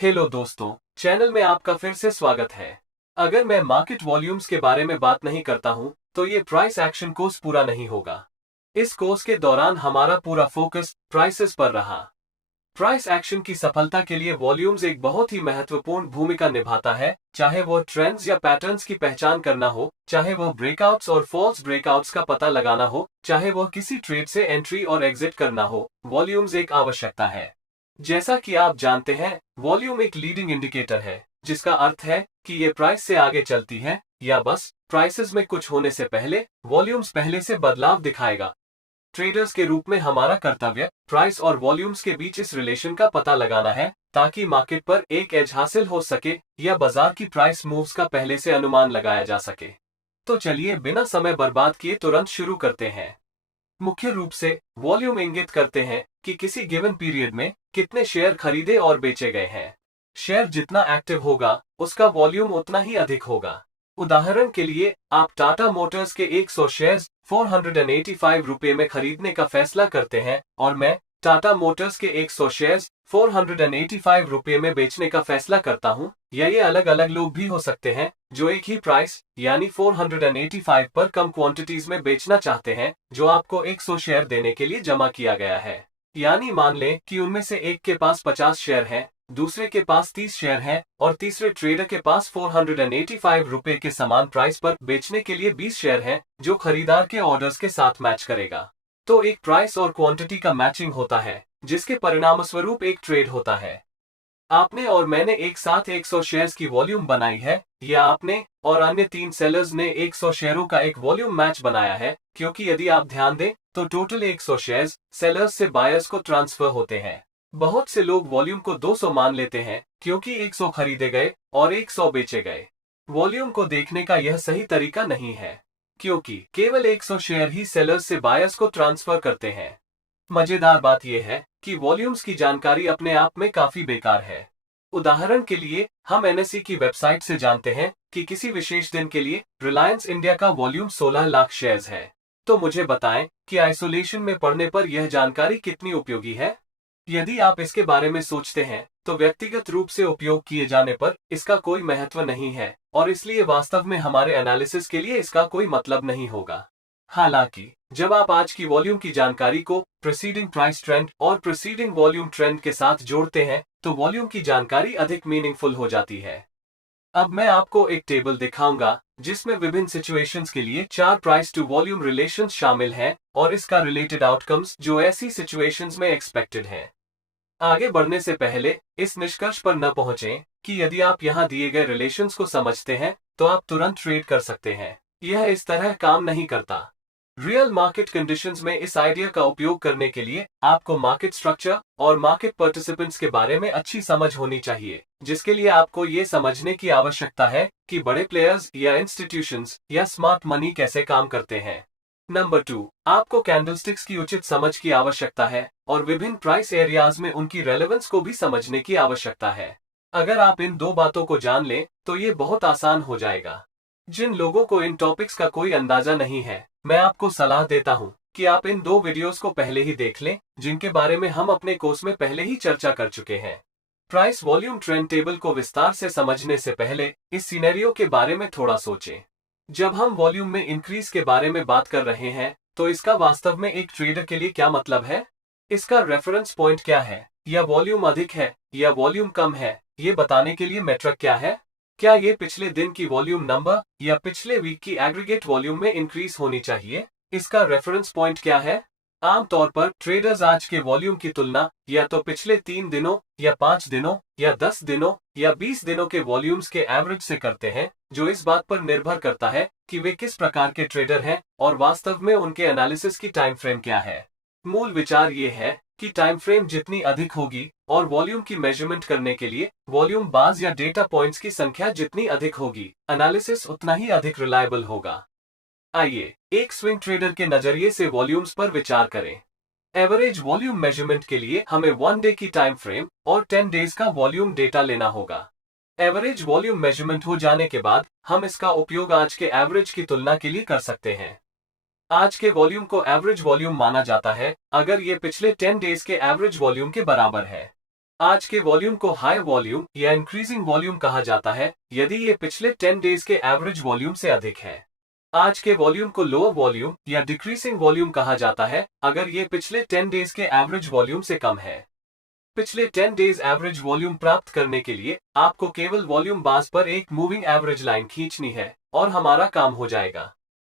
Hello दोस्तों, channel में आपका फिर से स्वागत है। अगर मैं मार्केट वॉल्यूम्स के बारे में बात नहीं करता हूं, तो ये प्राइस एक्शन कोर्स पूरा नहीं होगा। इस कोर्स के दौरान हमारा पूरा फोकस प्राइसेस पर रहा। प्राइस एक्शन की सफलता के लिए वॉल्यूम्स एक बहुत ही महत्वपूर्ण भूमिका निभाता है, चाहे वो ट्रेंड्स या पैटर्न्स की पहचान करना हो, चाहे वो ब्रेकआउट्स और फॉल्स ब्रेकआउट्स का पता लगाना हो, चाहे वो किसी ट्रेड से एंट्री और एग्जिट करना हो, वॉल्यूम्स एक आवश्यकता है। जैसा कि आप जानते हैं, वॉल्यूम एक लीडिंग इंडिकेटर है, जिसका अर्थ है कि ये प्राइस से आगे चलती है या बस प्राइसेस में कुछ होने से पहले वॉल्यूम्स पहले से बदलाव दिखाएगा। ट्रेडर्स के रूप में हमारा कर्तव्य प्राइस और वॉल्यूम्स के बीच इस रिलेशन का पता लगाना है, ताकि मार्केट पर एक एज हासिल हो सके या बाजार की प्राइस मूव्स का पहले से अनुमान लगाया जा सके। तो चलिए बिना समय बर्बाद किए तुरंत शुरू करते हैं। मुख्य रूप से वॉल्यूम इंगित करते हैं कि किसी गिवन पीरियड में कितने शेयर खरीदे और बेचे गए हैं। शेयर जितना एक्टिव होगा, उसका वॉल्यूम उतना ही अधिक होगा। उदाहरण के लिए, आप टाटा मोटर्स के 100 शेयर्स 485 रुपये में खरीदने का फैसला करते हैं और मैं टाटा मोटर्स के 100 शेयर्स 485 रुपये में बेचने का फैसला करता हूं, या ये अलग अलग लोग भी हो सकते हैं जो एक ही प्राइस यानी 485 पर कम क्वांटिटीज में बेचना चाहते हैं, जो आपको 100 शेयर देने के लिए जमा किया गया है। यानी मान लें कि उनमें से एक के पास 50 शेयर हैं, दूसरे के पास 30 शेयर हैं और तीसरे ट्रेडर के पास 485 रुपये के समान प्राइस पर बेचने के लिए 20 शेयर हैं, जो खरीदार के ऑर्डर्स के साथ मैच करेगा। तो एक प्राइस और क्वांटिटी का मैचिंग होता है, जिसके परिणामस्वरूप एक ट्रेड होता है। आपने और मैंने एक साथ 100 शेयर्स की वॉल्यूम बनाई है, या आपने और अन्य 3 सेलर्स ने 100 शेयरों का एक वॉल्यूम मैच बनाया है, क्योंकि यदि आप ध्यान दें तो टोटल 100 शेयर्स सेलर्स से बायर्स को ट्रांसफर होते हैं। बहुत से लोग वॉल्यूम को 200 मान लेते हैं, क्योंकि 100 खरीदे गए और 100 बेचे गए। वॉल्यूम को देखने का यह सही तरीका नहीं है, क्योंकि केवल 100 शेयर ही सेलर्स से बायर्स को ट्रांसफर करते हैं। मजेदार बात यह है कि वॉल्यूम्स की जानकारी अपने आप में काफी बेकार है। उदाहरण के लिए, हम एनएसई की वेबसाइट से जानते हैं कि किसी विशेष दिन के लिए रिलायंस इंडिया का वॉल्यूम 16 लाख शेयर्स है। तो मुझे बताएं कि आइसोलेशन में पढ़ने पर यह जानकारी कितनी उपयोगी है। यदि आप इसके बारे में सोचते हैं, तो व्यक्तिगत रूप से उपयोग किए जाने पर इसका कोई महत्व नहीं है, और इसलिए वास्तव में हमारे एनालिसिस के लिए इसका कोई मतलब नहीं होगा। हालांकि जब आप आज की वॉल्यूम की जानकारी को प्रीसीडिंग प्राइस ट्रेंड और प्रीसीडिंग वॉल्यूम ट्रेंड के साथ जोड़ते हैं, तो वॉल्यूम की जानकारी अधिक मीनिंगफुल हो जाती है। अब मैं आपको एक टेबल दिखाऊंगा जिसमें विभिन्न सिचुएशंस के लिए 4 प्राइस टू वॉल्यूम रिलेशंस शामिल हैं और इसका रिलेटेड आउटकम्स जो ऐसी सिचुएशंस में एक्सपेक्टेड हैं। आगे बढ़ने से पहले इस निष्कर्ष पर न पहुंचें कि यदि आप यहां दिए गए रिलेशंस को समझते हैं तो आप तुरंत ट्रेड कर सकते हैं। यह इस तरह काम नहीं करता। रियल मार्केट कंडीशंस में इस आइडिया का उपयोग करने के लिए आपको मार्केट स्ट्रक्चर और मार्केट पार्टिसिपेंट्स के बारे में अच्छी समझ होनी चाहिए, जिसके लिए आपको ये समझने की आवश्यकता है कि बड़े प्लेयर्स या इंस्टीट्यूशंस या स्मार्ट मनी कैसे काम करते हैं। नंबर 2, आपको कैंडलस्टिक्स की उचित समझ की आवश्यकता है और विभिन्न प्राइस एरियाज में उनकी रेलेवेंस को भी समझने की आवश्यकता है। अगर आप इन 2 बातों को जान लें तो ये बहुत आसान हो जाएगा। जिन लोगों को इन टॉपिक्स का कोई अंदाजा नहीं है, मैं आपको सलाह देता हूं कि आप इन 2 वीडियोस को पहले ही देख लें, जिनके बारे में हम अपने कोर्स में पहले ही चर्चा कर चुके हैं। प्राइस वॉल्यूम ट्रेंड टेबल को विस्तार से समझने से पहले इस सिनेरियो के बारे में थोड़ा सोचें। जब हम वॉल्यूम में इंक्रीज के बारे में बात कर रहे हैं, तो इसका वास्तव में एक ट्रेडर के लिए क्या मतलब है? इसका रेफरेंस पॉइंट क्या है? या वॉल्यूम अधिक है या वॉल्यूम कम है, ये बताने के लिए मेट्रिक क्या है? क्या ये पिछले दिन की वॉल्यूम नंबर या पिछले वीक की एग्रीगेट वॉल्यूम में इंक्रीज होनी चाहिए? इसका रेफरेंस पॉइंट क्या है? आमतौर पर ट्रेडर्स आज के वॉल्यूम की तुलना या तो पिछले 3 दिनों या 5 दिनों या 10 दिनों या 20 दिनों के वॉल्यूम्स के एवरेज से करते हैं, जो इस बात पर निर्भर करता है कि वे किस प्रकार के ट्रेडर हैं और वास्तव में उनके एनालिसिस की टाइम फ्रेम क्या है। मूल विचार ये है कि टाइम फ्रेम जितनी अधिक होगी और वॉल्यूम की मेजरमेंट करने के लिए वॉल्यूम बार्स या डेटा पॉइंट्स की संख्या जितनी अधिक होगी, एनालिसिस उतना ही अधिक रिलायबल होगा। आइए एक स्विंग ट्रेडर के नजरिए से वॉल्यूम्स पर विचार करें। एवरेज वॉल्यूम मेजरमेंट के लिए हमें 1 डे की टाइम फ्रेम और 10 डेज का वॉल्यूम डेटा लेना होगा। एवरेज वॉल्यूम मेजरमेंट हो जाने के बाद हम इसका उपयोग आज के एवरेज की तुलना के लिए कर सकते हैं। आज के वॉल्यूम को एवरेज वॉल्यूम माना जाता है अगर ये पिछले 10 डेज के एवरेज वॉल्यूम के बराबर है। आज के वॉल्यूम को हाई वॉल्यूम या इंक्रीजिंग वॉल्यूम कहा जाता है यदि ये पिछले 10 डेज के एवरेज वॉल्यूम से अधिक है। आज के वॉल्यूम को लोअर वॉल्यूम या डिक्रीजिंग वॉल्यूम कहा जाता है अगर ये पिछले 10 डेज के एवरेज वॉल्यूम से कम है। पिछले 10 डेज एवरेज वॉल्यूम प्राप्त करने के लिए आपको केवल वॉल्यूम बार्स पर एक मूविंग एवरेज लाइन खींचनी है और हमारा काम हो जाएगा।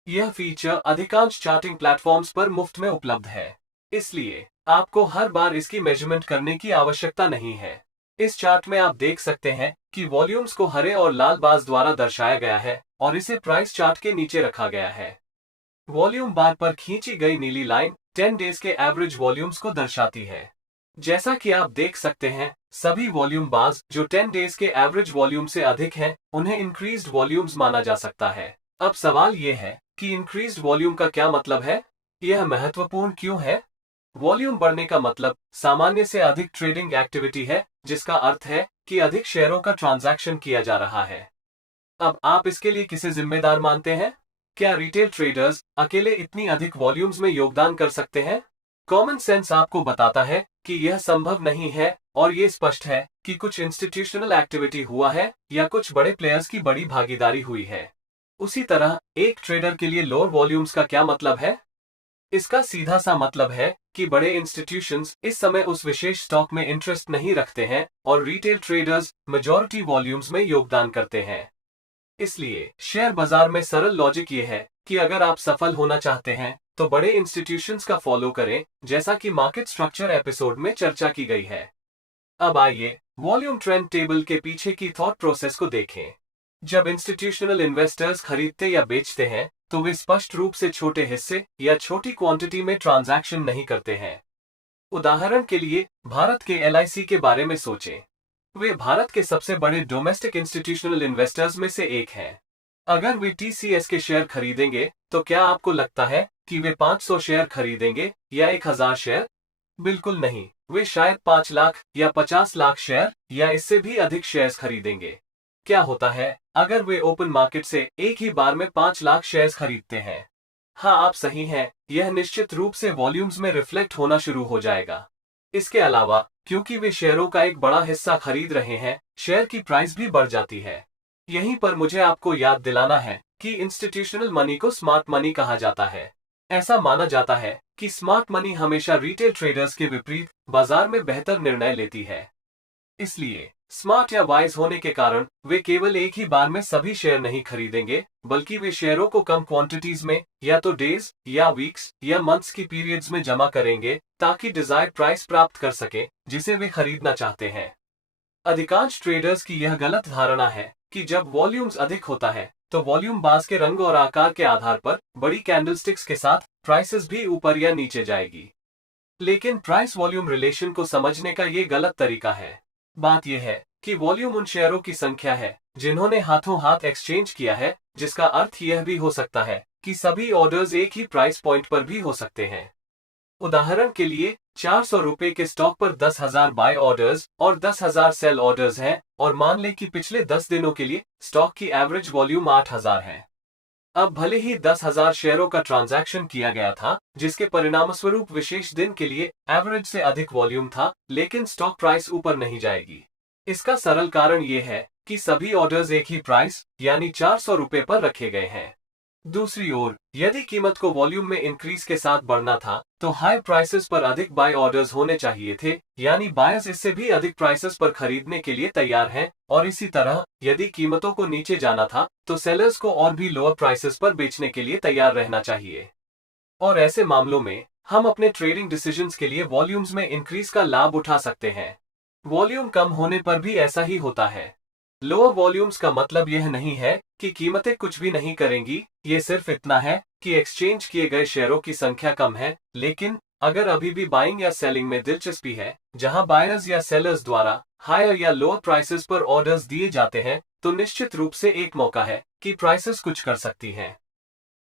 यह फीचर अधिकांश चार्टिंग प्लेटफॉर्म्स पर मुफ्त में उपलब्ध है, इसलिए आपको हर बार इसकी मेजरमेंट करने की आवश्यकता नहीं है। इस चार्ट में आप देख सकते हैं कि वॉल्यूम्स को हरे और लाल बार्स द्वारा दर्शाया गया है और इसे प्राइस चार्ट के नीचे रखा गया है। वॉल्यूम बार पर खींची गई नीली लाइन 10 डेज के एवरेज वॉल्यूम्स को दर्शाती है। जैसा कि आप देख सकते हैं, सभी वॉल्यूम बार्स जो 10 डेज के एवरेज वॉल्यूम से अधिक हैं, उन्हें इंक्रीज्ड वॉल्यूम्स माना जा सकता है। अब सवाल यह है कि इंक्रीज्ड वॉल्यूम का क्या मतलब है? यह महत्वपूर्ण क्यों है? वॉल्यूम बढ़ने का मतलब सामान्य से अधिक ट्रेडिंग एक्टिविटी है, जिसका अर्थ है कि अधिक शेयरों का ट्रांजैक्शन किया जा रहा है। अब आप इसके लिए किसे जिम्मेदार मानते हैं? क्या रिटेल ट्रेडर्स अकेले इतनी अधिक वॉल्यूम्स में योगदान कर सकते हैं? कॉमन सेंस आपको बताता है कि यह संभव नहीं है और ये स्पष्ट है कि कुछ इंस्टीट्यूशनल एक्टिविटी हुआ है या कुछ बड़े प्लेयर्स की बड़ी भागीदारी हुई है। उसी तरह एक ट्रेडर के लिए लोअर वॉल्यूम्स का क्या मतलब है? इसका सीधा सा मतलब है कि बड़े इंस्टीट्यूशंस इस समय उस विशेष स्टॉक में इंटरेस्ट नहीं रखते हैं और रिटेल ट्रेडर्स मेजॉरिटी वॉल्यूम्स में योगदान करते हैं। इसलिए शेयर बाजार में सरल लॉजिक ये है कि अगर आप सफल होना चाहते हैं तो बड़े इंस्टीट्यूशंस का फॉलो करें, जैसा कि मार्केट स्ट्रक्चर एपिसोड में चर्चा की गई है। अब आइए वॉल्यूम ट्रेंड टेबल के पीछे की थॉट प्रोसेस को देखें। जब इंस्टीट्यूशनल इन्वेस्टर्स खरीदते या बेचते हैं तो वे स्पष्ट रूप से छोटे हिस्से या छोटी क्वांटिटी में ट्रांजैक्शन नहीं करते हैं। उदाहरण के लिए भारत के LIC के बारे में सोचें। वे भारत के सबसे बड़े डोमेस्टिक इंस्टीट्यूशनल इन्वेस्टर्स में से एक हैं। अगर वे TCS के शेयर खरीदेंगे तो क्या आपको लगता है कि वे 500 शेयर खरीदेंगे या 1000 शेयर? बिल्कुल नहीं, वे शायद 5 लाख या 50 लाख शेयर या इससे भी अधिक शेयर्स खरीदेंगे। क्या होता है अगर वे ओपन मार्केट से एक ही बार में 5 लाख शेयर्स खरीदते हैं? हाँ, आप सही हैं, यह निश्चित रूप से वॉल्यूम्स में रिफ्लेक्ट होना शुरू हो जाएगा। इसके अलावा क्योंकि वे शेयरों का एक बड़ा हिस्सा खरीद रहे हैं, शेयर की प्राइस भी बढ़ जाती है। यहीं पर मुझे आपको याद दिलाना है कि इंस्टीट्यूशनल मनी को स्मार्ट मनी कहा जाता है। ऐसा माना जाता है कि स्मार्ट मनी हमेशा रिटेल ट्रेडर्स के विपरीत बाजार में बेहतर निर्णय लेती है। इसलिए स्मार्ट या वाइज होने के कारण वे केवल एक ही बार में सभी शेयर नहीं खरीदेंगे, बल्कि वे शेयरों को कम क्वांटिटीज में या तो डेज या वीक्स या मंथ्स की पीरियड्स में जमा करेंगे ताकि डिजायर्ड प्राइस प्राप्त कर सके जिसे वे खरीदना चाहते हैं। अधिकांश ट्रेडर्स की यह गलत धारणा है कि जब वॉल्यूम्स अधिक होता है तो वॉल्यूम बार्स के रंग और आकार के आधार पर बड़ी कैंडलस्टिक्स के साथ प्राइसेस भी ऊपर या नीचे जाएगी। लेकिन प्राइस वॉल्यूम रिलेशन को समझने का ये गलत तरीका है। बात यह है कि वॉल्यूम उन शेयरों की संख्या है जिन्होंने हाथों हाथ एक्सचेंज किया है, जिसका अर्थ यह भी हो सकता है कि सभी ऑर्डर्स एक ही प्राइस पॉइंट पर भी हो सकते हैं। उदाहरण के लिए 400 रुपए के स्टॉक पर 10,000 बाय ऑर्डर्स और 10,000 सेल ऑर्डर्स हैं और मान लें कि पिछले 10 दिनों के लिए स्टॉक की एवरेज वॉल्यूम 8,000 है। अब भले ही 10,000 शेयरों का ट्रांजैक्शन किया गया था, जिसके परिणामस्वरूप विशेष दिन के लिए एवरेज से अधिक वॉल्यूम था, लेकिन स्टॉक प्राइस ऊपर नहीं जाएगी। इसका सरल कारण ये है कि सभी ऑर्डर्स एक ही प्राइस यानी 400 रुपए पर रखे गए हैं। दूसरी ओर, यदि कीमत को वॉल्यूम में इंक्रीज के साथ बढ़ना था तो हाई प्राइसेस पर अधिक बाय ऑर्डर्स होने चाहिए थे, यानी बायर्स इससे भी अधिक प्राइसेस पर खरीदने के लिए तैयार हैं, और इसी तरह यदि कीमतों को नीचे जाना था तो सेलर्स को और भी लोअर प्राइसेस पर बेचने के लिए तैयार रहना चाहिए। और ऐसे मामलों में हम अपने ट्रेडिंग डिसीजंस के लिए वॉल्यूम्स में इंक्रीज का लाभ उठा सकते हैं। वॉल्यूम कम होने पर भी ऐसा ही होता है। लोअर वॉल्यूम्स का मतलब यह नहीं है कि कीमतें कुछ भी नहीं करेंगी, ये सिर्फ इतना है कि एक्सचेंज किए गए शेयरों की संख्या कम है। लेकिन अगर अभी भी बाइंग या सेलिंग में दिलचस्पी है, जहां बायर्स या सेलर्स द्वारा हायर या लोअर प्राइसेस पर ऑर्डर्स दिए जाते हैं, तो निश्चित रूप से एक मौका है कि प्राइसेस कुछ कर सकती हैं।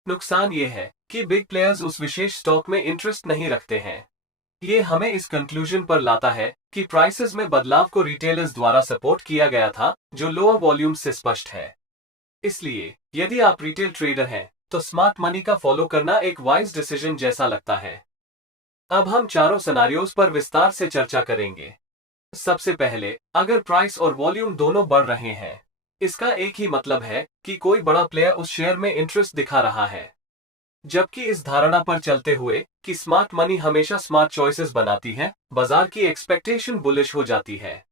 नुकसान ये है कि बिग प्लेयर्स उस विशेष स्टॉक में इंटरेस्ट नहीं रखते हैं। ये हमें इस कंक्लूजन पर लाता है कि प्राइसेस में बदलाव को रिटेलर्स द्वारा सपोर्ट किया गया था, जो लोअर वॉल्यूम से स्पष्ट है। इसलिए यदि आप रिटेल ट्रेडर हैं तो स्मार्ट मनी का फॉलो करना एक वाइज डिसीजन जैसा लगता है। अब हम चारों सिनेरियोज पर विस्तार से चर्चा करेंगे। सबसे पहले, अगर प्राइस और वॉल्यूम दोनों बढ़ रहे हैं, इसका एक ही मतलब है कि कोई बड़ा प्लेयर उस शेयर में इंटरेस्ट दिखा रहा है। जबकि इस धारणा पर चलते हुए कि स्मार्ट मनी हमेशा स्मार्ट चॉइसेस बनाती है, बाजार की एक्सपेक्टेशन बुलिश हो जाती है।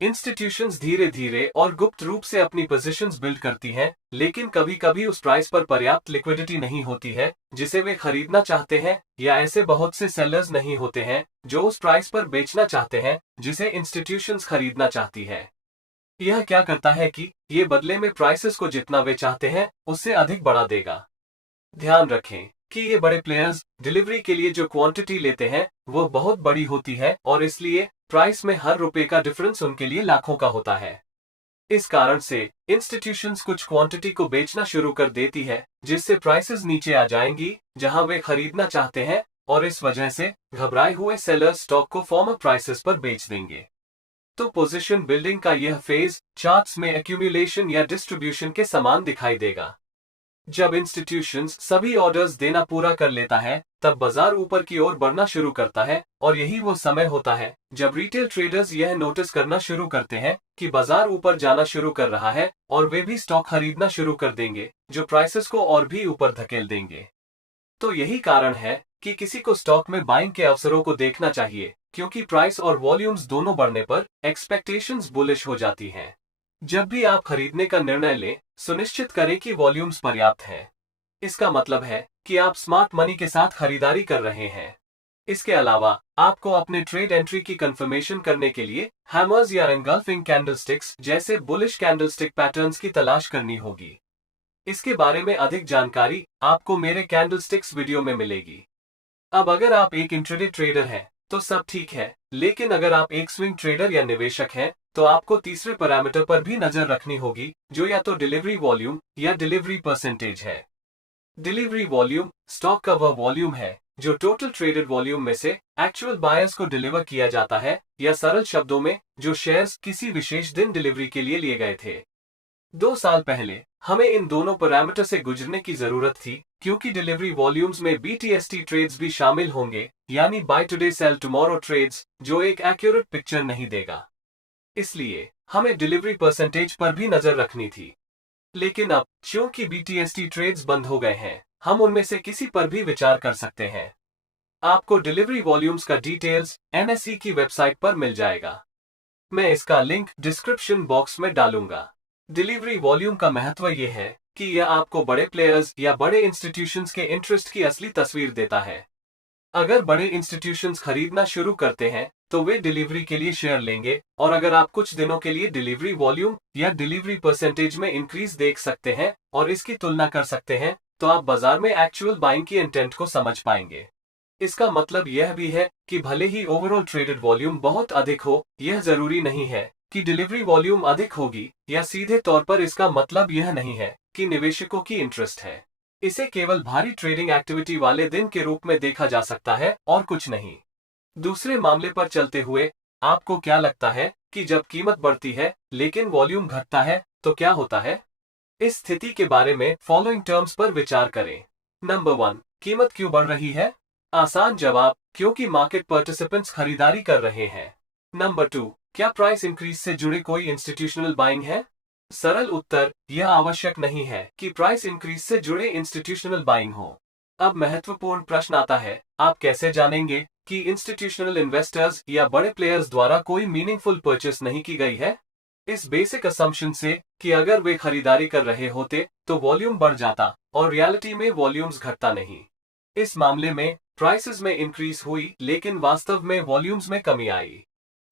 इंस्टीट्यूशंस धीरे धीरे और गुप्त रूप से अपनी पोजीशंस बिल्ड करती हैं, लेकिन कभी कभी उस प्राइस पर पर्याप्त लिक्विडिटी नहीं होती है जिसे वे खरीदना चाहते हैं, या ऐसे बहुत से सेलर्स नहीं होते हैं जो उस प्राइस पर बेचना चाहते हैं जिसे इंस्टीट्यूशंस खरीदना चाहती है। यह क्या करता है कि ये बदले में प्राइसेस को जितना वे चाहते हैं उससे अधिक बढ़ा देगा। ध्यान रखें कि ये बड़े प्लेयर्स डिलीवरी के लिए जो क्वांटिटी लेते हैं वो बहुत बड़ी होती है, और इसलिए प्राइस में हर रुपए का डिफरेंस उनके लिए लाखों का होता है। इस कारण से इंस्टीट्यूशंस कुछ क्वांटिटी को बेचना शुरू कर देती है, जिससे प्राइसेस नीचे आ जाएंगी जहां वे खरीदना चाहते हैं, और इस वजह से घबराए हुए सेलर्स स्टॉक को फॉर्मर प्राइसेस पर बेच देंगे। तो पोजीशन बिल्डिंग का यह फेज चार्ट्स में एक्यूमुलेशन या डिस्ट्रीब्यूशन के समान दिखाई देगा। जब इंस्टीट्यूशंस सभी ऑर्डर्स देना पूरा कर लेता है, तब बाजार ऊपर की ओर बढ़ना शुरू करता है, और यही वो समय होता है जब रिटेल ट्रेडर्स यह नोटिस करना शुरू करते हैं कि बाजार ऊपर जाना शुरू कर रहा है, और वे भी स्टॉक खरीदना शुरू कर देंगे जो प्राइसेस को और भी ऊपर धकेल देंगे। तो यही कारण है कि किसी को स्टॉक में बाइंग के अवसरों को देखना चाहिए, क्योंकि प्राइस और वॉल्यूम्स दोनों बढ़ने पर एक्सपेक्टेशंस बुलिश हो जाती हैं। जब भी आप खरीदने का निर्णय लें, सुनिश्चित करें कि वॉल्यूम्स पर्याप्त हैं। इसका मतलब है कि आप स्मार्ट मनी के साथ खरीदारी कर रहे हैं। इसके अलावा आपको अपने ट्रेड एंट्री की कंफर्मेशन करने के लिए हैमर्स या एंगल्फिंग कैंडलस्टिक्स जैसे बुलिश कैंडलस्टिक पैटर्न्स की तलाश करनी होगी। इसके बारे में अधिक जानकारी आपको मेरे कैंडलस्टिक्स वीडियो में मिलेगी। अब अगर आप एक इंट्राडे ट्रेडर हैं तो सब ठीक है, लेकिन अगर आप एक स्विंग ट्रेडर या निवेशक हैं तो आपको तीसरे पैरामीटर पर भी नजर रखनी होगी, जो या तो डिलीवरी वॉल्यूम या डिलीवरी परसेंटेज है। डिलीवरी वॉल्यूम स्टॉक का वह वॉल्यूम है जो टोटल ट्रेडेड वॉल्यूम में से एक्चुअल बायर्स को डिलीवर किया जाता है, या सरल शब्दों में जो शेयर्स किसी विशेष दिन डिलीवरी के लिए लिए गए थे। 2 साल पहले हमें इन दोनों पैरामीटर से गुजरने की जरूरत थी, क्योंकि डिलीवरी वॉल्यूम्स में BTST ट्रेड्स भी शामिल होंगे, यानी buy today sell tomorrow trades, जो एक एक्यूरेट पिक्चर नहीं देगा। इसलिए हमें डिलीवरी परसेंटेज पर भी नजर रखनी थी। लेकिन अब चूंकि BTST ट्रेड्स बंद हो गए हैं, हम उनमें से किसी पर भी विचार कर सकते हैं। आपको डिलीवरी वॉल्यूम्स का डिटेल्स NSE की वेबसाइट पर मिल जाएगा। मैं इसका लिंक डिस्क्रिप्शन बॉक्स में डालूंगा। डिलीवरी वॉल्यूम का महत्व यह है कि यह आपको बड़े प्लेयर्स या बड़े इंस्टीट्यूशंस के इंटरेस्ट की असली तस्वीर देता है। अगर बड़े इंस्टीट्यूशंस खरीदना शुरू करते हैं तो वे डिलीवरी के लिए शेयर लेंगे, और अगर आप कुछ दिनों के लिए डिलीवरी वॉल्यूम या डिलीवरी परसेंटेज में इंक्रीज देख सकते हैं और इसकी तुलना कर सकते हैं, तो आप बाजार में एक्चुअल बाइंग की इंटेंट को समझ पाएंगे। इसका मतलब यह भी है कि भले ही ओवरऑल ट्रेडेड वॉल्यूम बहुत अधिक हो, यह जरूरी नहीं है कि डिलीवरी वॉल्यूम अधिक होगी, या सीधे तौर पर इसका मतलब यह नहीं है कि निवेशकों की इंटरेस्ट है। इसे केवल भारी ट्रेडिंग एक्टिविटी वाले दिन के रूप में देखा जा सकता है और कुछ नहीं। दूसरे मामले पर चलते हुए, आपको क्या लगता है कि जब कीमत बढ़ती है लेकिन वॉल्यूम घटता है तो क्या होता है? इस स्थिति के बारे में फॉलोइंग टर्म्स पर विचार करें। नंबर 1, कीमत क्यों बढ़ रही है? आसान जवाब, क्योंकि मार्केट पार्टिसिपेंट्स खरीदारी कर रहे हैं। नंबर 2, क्या प्राइस इंक्रीज से जुड़े कोई इंस्टीट्यूशनल बाइंग है? सरल उत्तर, यह आवश्यक नहीं है कि प्राइस इंक्रीज से जुड़े इंस्टीट्यूशनल बाइंग हो। अब महत्वपूर्ण प्रश्न आता है, आप कैसे जानेंगे कि इंस्टीट्यूशनल इन्वेस्टर्स या बड़े प्लेयर्स द्वारा कोई मीनिंगफुल परचेस नहीं की गई है? इस बेसिक असम्पशन से कि अगर वे खरीदारी कर रहे होते तो वॉल्यूम बढ़ जाता, और रियलिटी में वॉल्यूम्स घटता नहीं। इस मामले में प्राइसेस में इंक्रीज हुई, लेकिन वास्तव में वॉल्यूम्स में कमी आई।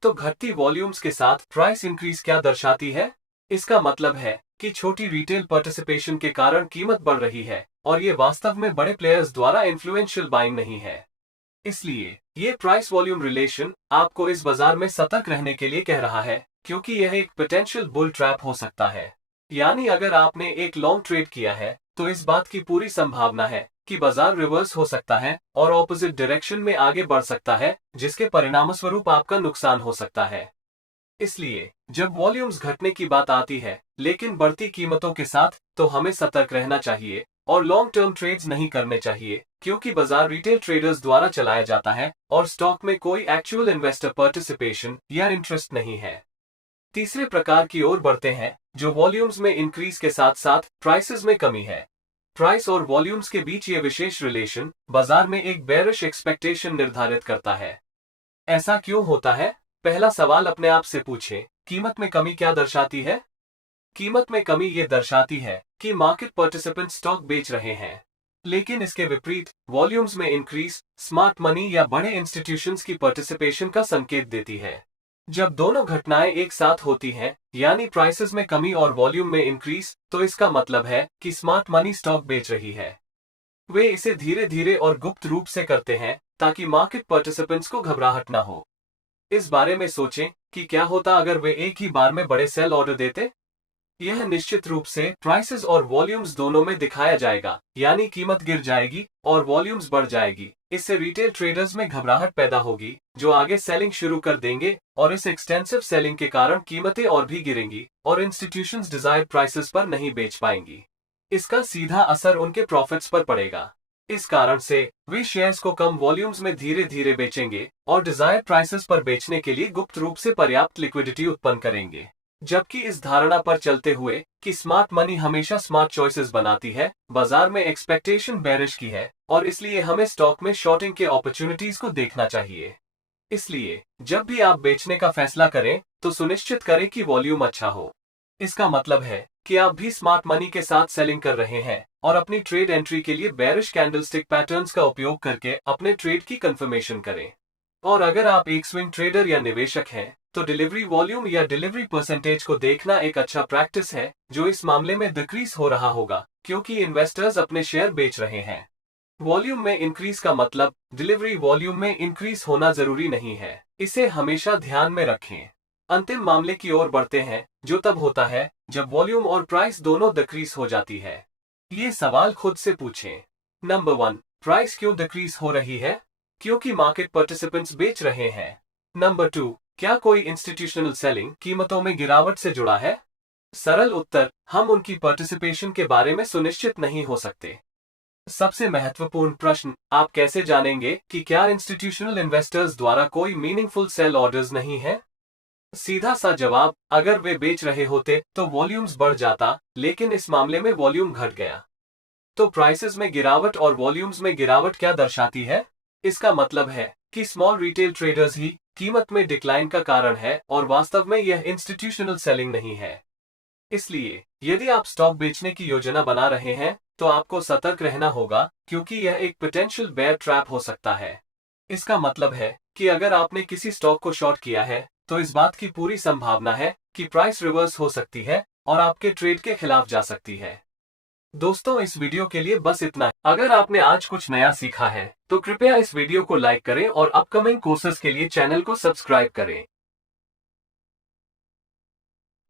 तो घटती वॉल्यूम्स के साथ प्राइस इंक्रीज क्या दर्शाती है? इसका मतलब है कि छोटी रिटेल पार्टिसिपेशन के कारण कीमत बढ़ रही है, और ये वास्तव में बड़े प्लेयर्स द्वारा इन्फ्लुएंशियल बाइंग नहीं है। इसलिए ये प्राइस वॉल्यूम रिलेशन आपको इस बाजार में सतर्क रहने के लिए कह रहा है, क्योंकि यह एक पोटेंशियल बुल ट्रैप हो सकता है। यानी अगर आपने एक लॉन्ग ट्रेड किया है तो इस बात की पूरी संभावना है कि बाजार रिवर्स हो सकता है और ऑपोजिट डायरेक्शन में आगे बढ़ सकता है, जिसके परिणामस्वरूप आपका नुकसान हो सकता है। इसलिए जब वॉल्यूम्स घटने की बात आती है लेकिन बढ़ती कीमतों के साथ, तो हमें सतर्क रहना चाहिए और लॉन्ग टर्म ट्रेड्स नहीं करने चाहिए, क्योंकि बाजार रिटेल ट्रेडर्स द्वारा चलाया जाता है और स्टॉक में कोई एक्चुअल इन्वेस्टर पार्टिसिपेशन या इंटरेस्ट नहीं है। तीसरे प्रकार की ओर बढ़ते हैं, जो वॉल्यूम्स में इंक्रीज के साथ साथ प्राइसेस में कमी है। प्राइस और वॉल्यूम्स के बीच ये विशेष रिलेशन बाजार में एक बेरिश एक्सपेक्टेशन निर्धारित करता है। ऐसा क्यों होता है? पहला सवाल अपने आप से पूछें, कीमत में कमी क्या दर्शाती है? कीमत में कमी ये दर्शाती है कि मार्केट पार्टिसिपेंट स्टॉक बेच रहे हैं, लेकिन इसके विपरीत वॉल्यूम्स में इंक्रीज स्मार्ट मनी या बड़े इंस्टीट्यूशंस की पार्टिसिपेशन का संकेत देती है। जब दोनों घटनाएं एक साथ होती हैं, यानी प्राइसेस में कमी और वॉल्यूम में इंक्रीज, तो इसका मतलब है कि स्मार्ट मनी स्टॉक बेच रही है। वे इसे धीरे धीरे और गुप्त रूप से करते हैं ताकि मार्केट पार्टिसिपेंट्स को घबराहट ना हो। इस बारे में सोचें कि क्या होता अगर वे एक ही बार में बड़े सेल ऑर्डर देते। यह निश्चित रूप से प्राइसेस और वॉल्यूम्स दोनों में दिखाया जाएगा, यानी कीमत गिर जाएगी और वॉल्यूम्स बढ़ जाएगी। इससे रिटेल ट्रेडर्स में घबराहट पैदा होगी, जो आगे सेलिंग शुरू कर देंगे और इस एक्सटेंसिव सेलिंग के कारण कीमतें और भी गिरेंगी और इंस्टीट्यूशंस डिजायर्ड प्राइसेस पर नहीं बेच पाएंगी। इसका सीधा असर उनके प्रॉफिट्स पर पड़ेगा। इस कारण से वे शेयर्स को कम वॉल्यूम्स में धीरे धीरे बेचेंगे और डिजायर्ड प्राइसेस पर बेचने के लिए गुप्त रूप से पर्याप्त लिक्विडिटी उत्पन्न करेंगे। जबकि इस धारणा पर चलते हुए कि स्मार्ट मनी हमेशा स्मार्ट चॉइसेस बनाती है, बाजार में एक्सपेक्टेशन बेरिश की है और इसलिए हमें स्टॉक में शॉर्टिंग के अपॉर्चुनिटीज को देखना चाहिए। इसलिए जब भी आप बेचने का फैसला करें तो सुनिश्चित करें कि वॉल्यूम अच्छा हो। इसका मतलब है कि आप भी स्मार्ट मनी के साथ सेलिंग कर रहे हैं और अपनी ट्रेड एंट्री के लिए बेरिश कैंडलस्टिक पैटर्न्स का उपयोग करके अपने ट्रेड की कंफर्मेशन करें। और अगर आप एक स्विंग ट्रेडर या निवेशक हैं, तो डिलीवरी वॉल्यूम या डिलीवरी परसेंटेज को देखना एक अच्छा प्रैक्टिस है, जो इस मामले में डिक्रीज हो रहा होगा क्योंकि इन्वेस्टर्स अपने शेयर बेच रहे हैं। वॉल्यूम में इंक्रीज का मतलब डिलीवरी वॉल्यूम में इंक्रीज होना जरूरी नहीं है, इसे हमेशा ध्यान में रखें। अंतिम मामले की ओर बढ़ते हैं, जो तब होता है जब वॉल्यूम और प्राइस दोनों डिक्रीज हो जाती है। ये सवाल खुद से पूछें। नंबर 1, प्राइस क्यों डिक्रीज हो रही है? क्योंकि मार्केट पार्टिसिपेंट्स बेच रहे हैं। नंबर 2, क्या कोई इंस्टीट्यूशनल सेलिंग कीमतों में गिरावट से जुड़ा है? सरल उत्तर, हम उनकी पार्टिसिपेशन के बारे में सुनिश्चित नहीं हो सकते। सबसे महत्वपूर्ण प्रश्न, आप कैसे जानेंगे कि क्या इंस्टीट्यूशनल इन्वेस्टर्स द्वारा कोई मीनिंगफुल सेल ऑर्डर्स नहीं है? सीधा सा जवाब, अगर वे बेच रहे होते तो वॉल्यूम्स बढ़ जाता, लेकिन इस मामले में वॉल्यूम घट गया। तो प्राइसेस में गिरावट और वॉल्यूम्स में गिरावट क्या दर्शाती है? इसका मतलब है कि स्मॉल रिटेल ट्रेडर्स ही कीमत में डिक्लाइन का कारण है और वास्तव में यह इंस्टीट्यूशनल सेलिंग नहीं है। इसलिए यदि आप स्टॉक बेचने की योजना बना रहे हैं तो आपको सतर्क रहना होगा, क्योंकि यह एक पोटेंशियल बेयर ट्रैप हो सकता है। इसका मतलब है कि अगर आपने किसी स्टॉक को शॉर्ट किया है तो इस बात की पूरी संभावना है कि प्राइस रिवर्स हो सकती है और आपके ट्रेड के खिलाफ जा सकती है। दोस्तों, इस वीडियो के लिए बस इतना है। अगर आपने आज कुछ नया सीखा है तो कृपया इस वीडियो को लाइक करें और अपकमिंग कोर्सेज के लिए चैनल को सब्सक्राइब करें।